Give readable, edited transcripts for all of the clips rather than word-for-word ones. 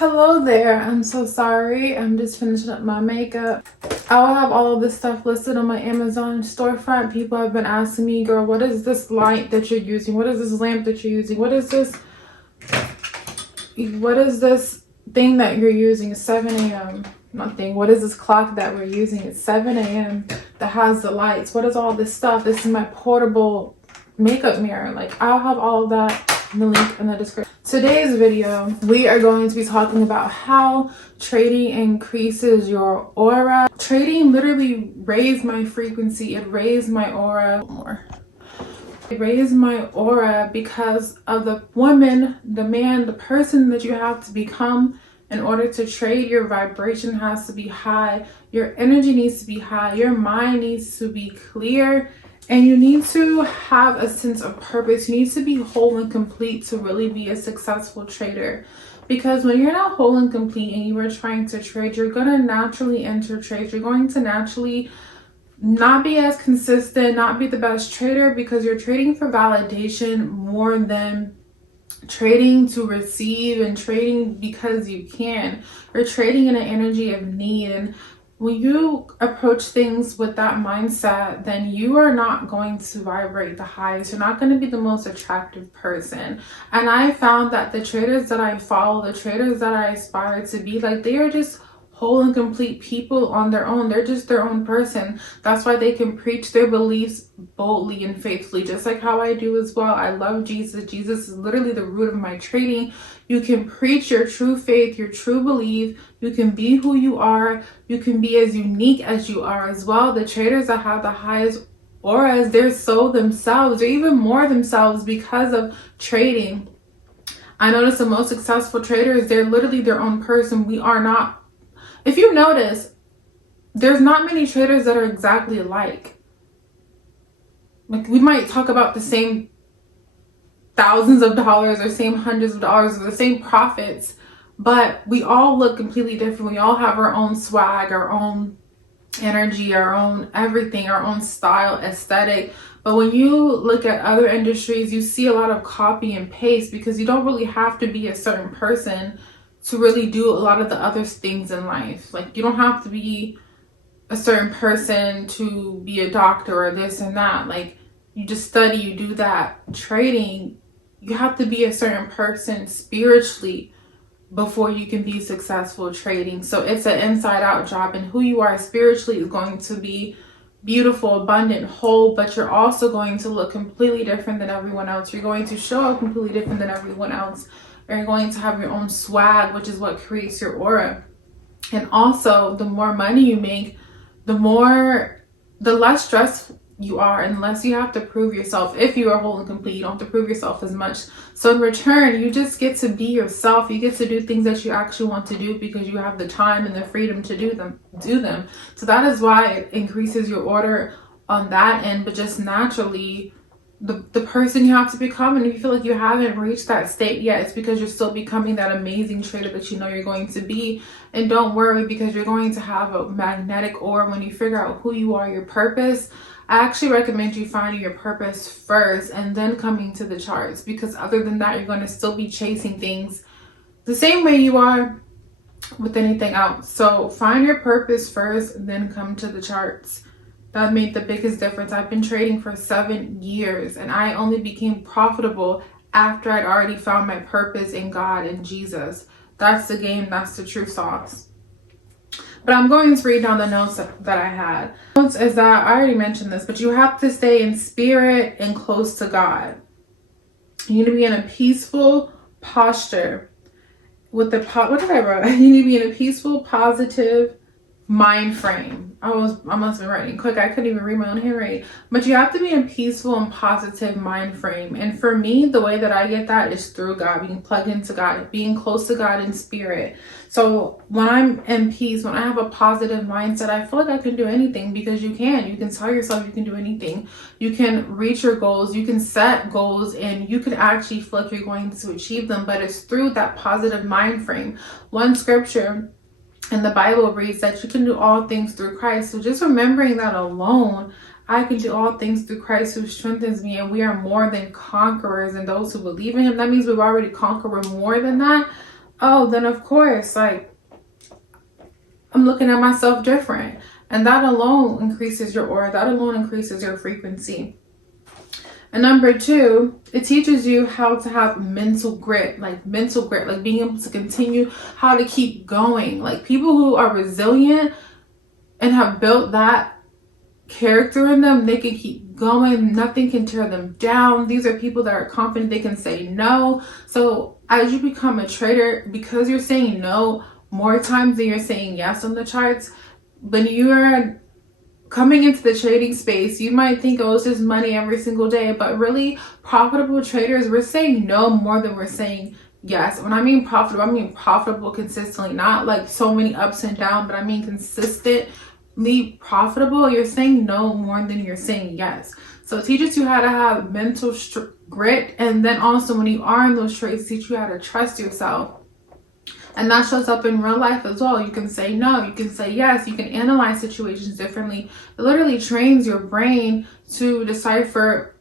Hello there. I'm so sorry. I'm just finishing up my makeup. I'll have all of this stuff listed on my Amazon storefront. People have been asking me, girl, what is this light that you're using? What is this lamp that you're using? What is this thing that you're using? It's 7 a.m. Nothing. What is this clock that we're using? It's 7 a.m. that has the lights. What is all this stuff? This is my portable makeup mirror. Like, I'll have all of that in the link in the description. Today's video, we are going to be talking about how trading increases your aura. Trading literally raised my frequency. It raised my aura more. It raised my aura because of the woman, the man, the person that you have to become in order to trade. Your vibration has to be high. Your energy needs to be high. Your mind needs to be clear. And you need to have a sense of purpose. You need to be whole and complete to really be a successful trader. Because when you're not whole and complete and you are trying to trade, you're going to naturally enter trades. You're going to naturally not be as consistent, not be the best trader, because you're trading for validation more than trading to receive and trading because you can. You're trading in an energy of need. And when you approach things with that mindset, then you are not going to vibrate the highest. You're not going to be the most attractive person. And I found that the traders that I follow, the traders that I aspire to be like, they are just whole and complete people on their own. They're just their own person. That's why they can preach their beliefs boldly and faithfully, just like how I do as well. I love Jesus. Jesus is literally the root of my trading. You can preach your true faith, your true belief. You can be who you are. You can be as unique as you are as well. The traders that have the highest auras, they're so themselves. They're even more themselves because of trading. I notice the most successful traders, they're literally their own person. We are not. If you notice, there's not many traders that are exactly alike. Like, we might talk about the same thousands of dollars or same hundreds of dollars or the same profits, but we all look completely different. We all have our own swag, our own energy, our own everything, our own style, aesthetic. But when you look at other industries, you see a lot of copy and paste, because you don't really have to be a certain person to really do a lot of the other things in life. Like, you don't have to be a certain person to be a doctor or this and that. Like, you just study, you do that. Trading, you have to be a certain person spiritually before you can be successful trading. So it's an inside out job, and who you are spiritually is going to be beautiful, abundant, whole, but you're also going to look completely different than everyone else. You're going to show up completely different than everyone else. You're going to have your own swag, which is what creates your aura. And also, the more money you make, the less stressed you are, unless you have to prove yourself. If you are whole and complete, you don't have to prove yourself as much. So in return, you just get to be yourself. You get to do things that you actually want to do because you have the time and the freedom to do them. So that is why it increases your aura on that end. But just naturally, the person you have to become, and if you feel like you haven't reached that state yet, it's because you're still becoming that amazing trader that you know you're going to be. And don't worry, because you're going to have a magnetic aura when you figure out who you are, your purpose. I actually recommend you finding your purpose first and then coming to the charts, because other than that, you're going to still be chasing things the same way you are with anything else. So find your purpose first and then come to the charts. That made the biggest difference. I've been trading for 7 years, and I only became profitable after I'd already found my purpose in God and Jesus. That's the game. That's the true sauce. But I'm going to read down the notes that I had. Notes is that I already mentioned this, but you have to stay in spirit and close to God. You need to be in a peaceful posture. What did I write? You need to be in a peaceful, positive mind frame. I must have been writing quick. I couldn't even read my own handwriting. But you have to be in a peaceful and positive mind frame. And for me, the way that I get that is through God, being plugged into God, being close to God in spirit. So when I'm in peace, when I have a positive mindset, I feel like I can do anything, because you can. You can tell yourself you can do anything. You can reach your goals. You can set goals, and you can actually feel like you're going to achieve them. But it's through that positive mind frame. One scripture and the Bible reads that you can do all things through Christ. So just remembering that alone, I can do all things through Christ who strengthens me, and we are more than conquerors, and those who believe in him. That means we've already conquered. We're more than that. oh, then of course, like, I'm looking at myself different. And that alone increases your aura. That alone increases your frequency. And number two, it teaches you how to have mental grit, like being able to continue, how to keep going. Like people who are resilient and have built that character in them, they can keep going. Nothing can tear them down. These are people that are confident, they can say no. So as you become a trader, because you're saying no more times than you're saying yes on the charts, when you're coming into the trading space, you might think, oh, it's just money every single day. But really, profitable traders, we're saying no more than we're saying yes. When I mean profitable consistently, not like so many ups and downs, but I mean consistently profitable. You're saying no more than you're saying yes. So it teaches you how to have mental grit. And then also when you are in those trades, teach you how to trust yourself. And that shows up in real life as well. You can say no, you can say yes, you can analyze situations differently. It literally trains your brain to decipher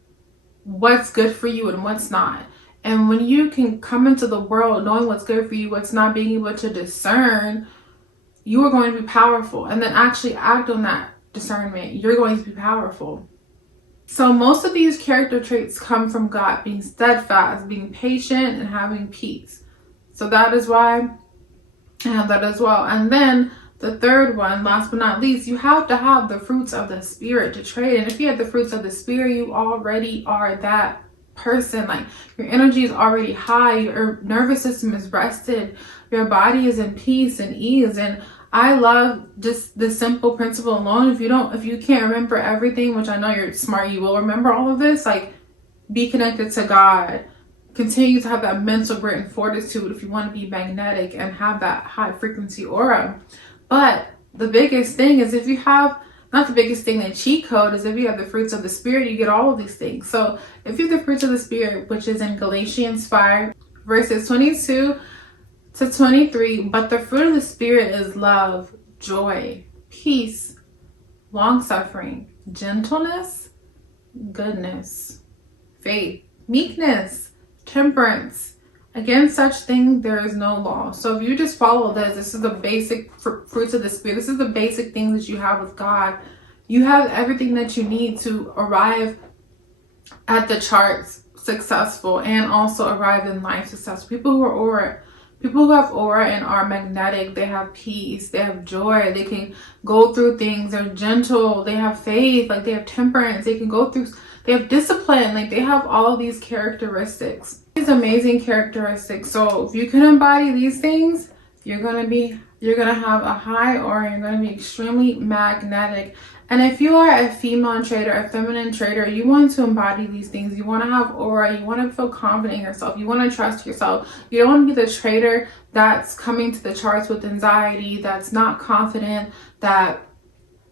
what's good for you and what's not. And when you can come into the world knowing what's good for you, what's not, being able to discern, you are going to be powerful. And then actually act on that discernment. You're going to be powerful. So most of these character traits come from God, being steadfast, being patient, and having peace. So that is why I have that as well. And then the third one, last but not least, you have to have the fruits of the spirit to trade. And if you have the fruits of the spirit, you already are that person. Like your energy is already high, your nervous system is rested, your body is in peace and ease. And I love just the simple principle alone. If you can't remember everything, which I know you're smart, you will remember all of this. Like, be connected to God. Continue to have that mental grit and fortitude if you want to be magnetic and have that high frequency aura. But the biggest thing is, if you have, not the biggest thing, the cheat code is if you have the fruits of the spirit, you get all of these things. So if you have the fruits of the spirit, which is in Galatians 5 verses 22 to 23, but the fruit of the spirit is love, joy, peace, long-suffering, gentleness, goodness, faith, meekness, temperance. Against such thing there is no law. So if you just follow this is the basic fruits of the spirit. This is the basic things that you have with God. You have everything that you need to arrive at the charts successful and also arrive in life successful. People who have aura and are magnetic, they have peace, they have joy, they can go through things, they're gentle, they have faith, like they have temperance, they can go through, they have discipline, like they have all of these characteristics. These amazing characteristics. So if you can embody these things, you're gonna have a high aura, you're gonna be extremely magnetic. And if you are a female trader, a feminine trader, you want to embody these things. You want to have aura. You want to feel confident in yourself. You want to trust yourself. You don't want to be the trader that's coming to the charts with anxiety, that's not confident, that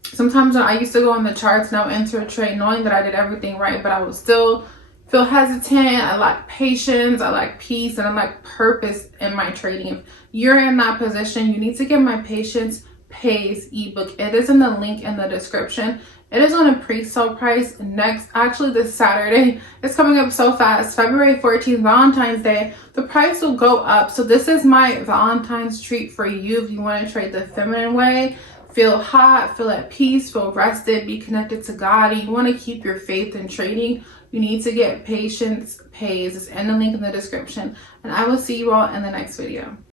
sometimes when I used to go on the charts and I would enter a trade knowing that I did everything right, but I would still feel hesitant. I lack patience, I lack peace, and I lack purpose in my trading. If you're in that position, you need to get my Patience Pays ebook. It is in the link in the description. It is on a pre-sale price this Saturday. It's coming up so fast. February 14th, Valentine's Day. The price will go up. So this is my Valentine's treat for you if you want to trade the feminine way. Feel hot, feel at peace, feel rested, be connected to God. You want to keep your faith in trading. You need to get Patience Pays. It's in the link in the description. And I will see you all in the next video.